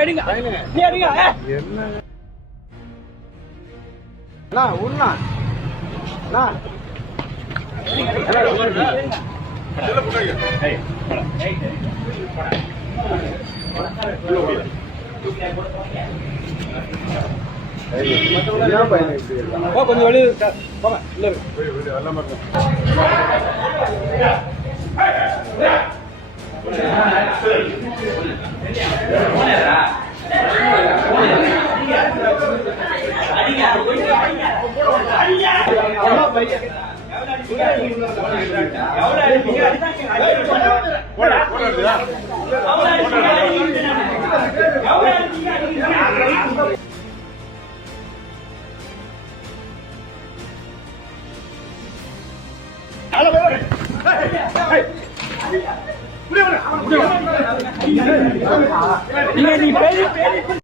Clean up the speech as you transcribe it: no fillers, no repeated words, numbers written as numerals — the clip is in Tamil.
எடுங்க நீ எடுங்க என்ன அண்ணா உண்ணா அண்ணா கொஞ்சம் வெளியே போங்க இல்ல நீ